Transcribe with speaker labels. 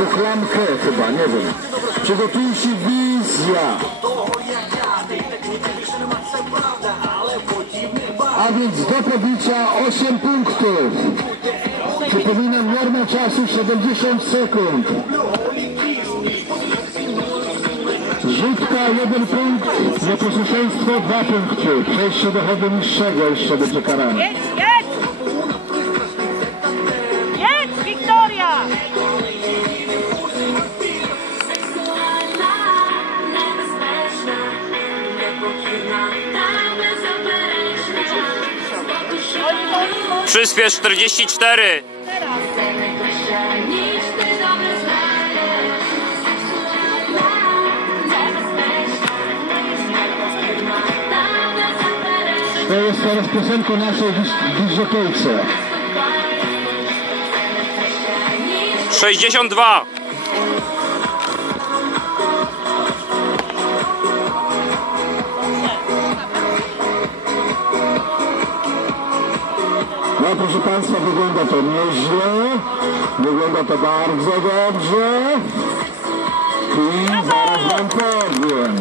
Speaker 1: albo klamkę chyba, nie wiem. Przygotuje się wizja. A więc do pobicia 8 punktów. Przypominam, norma czasu 70 sekund. Rzutka jeden punkt, nieposłuszeństwo dwa punkty. Przejście do chodu niższego jeszcze będzie karane.
Speaker 2: Jedź, jedź!
Speaker 3: Tak bezopereczna.
Speaker 1: To jest teraz piosenka naszej disjokejce.
Speaker 4: 62.
Speaker 1: No proszę Państwa, wygląda to nieźle. Wygląda to bardzo dobrze. I zaraz Wam powiem.